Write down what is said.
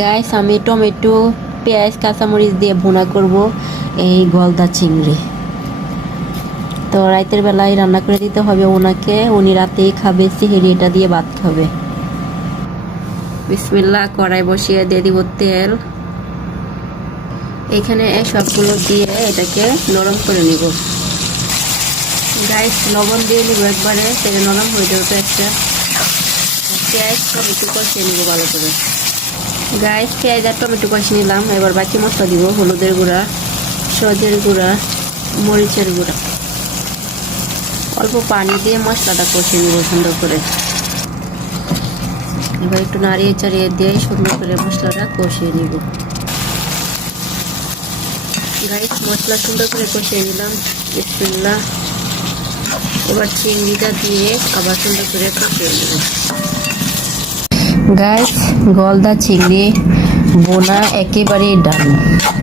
Guys আমি tomato পেঁয়াজ কাঁচামরিচ দিয়ে ভুনা করব এই গলদা চিংড়ি। তো রাতের বেলায় রান্না করে দিতে হবে ওনাকে, উনি রাতেই খাবে, সিহেরি এটা দিয়ে ভাত খাবে। বিসমিল্লাহ, কড়াই বসিয়ে দিয়ে দিব তেল। এখানে সবগুলো দিয়ে এটাকে নরম করে নিব। গাইস লবণ দিয়ে নিব একবারে, তেলে নরম হয়ে যাবে। একটা পেঁয়াজ টমেটো কষিয়ে নিব ভালো করে। গাইস পেঁয়াজ আর টমেটো কষিয়ে নিলাম, এবার বাকি মশলা দিব। হলুদের গুঁড়া, সজের গুঁড়া, মরিচের গুঁড়া, অল্প পানি দিয়ে মশলাটা কষিয়ে নিব সুন্দর করে। এবার একটু নাড়িয়ে চাড়িয়ে দিয়ে সুন্দর করে মশলাটা কষিয়ে নিব। গাইস মশলা সুন্দর করে কষিয়ে নিলাম। বিসমিল্লাহ, এবার চিংড়িটা দিয়ে আবার সুন্দর করে কষিয়ে নিব। গাইস গলদা চিংড়ি বোনা একেবারেই ডান।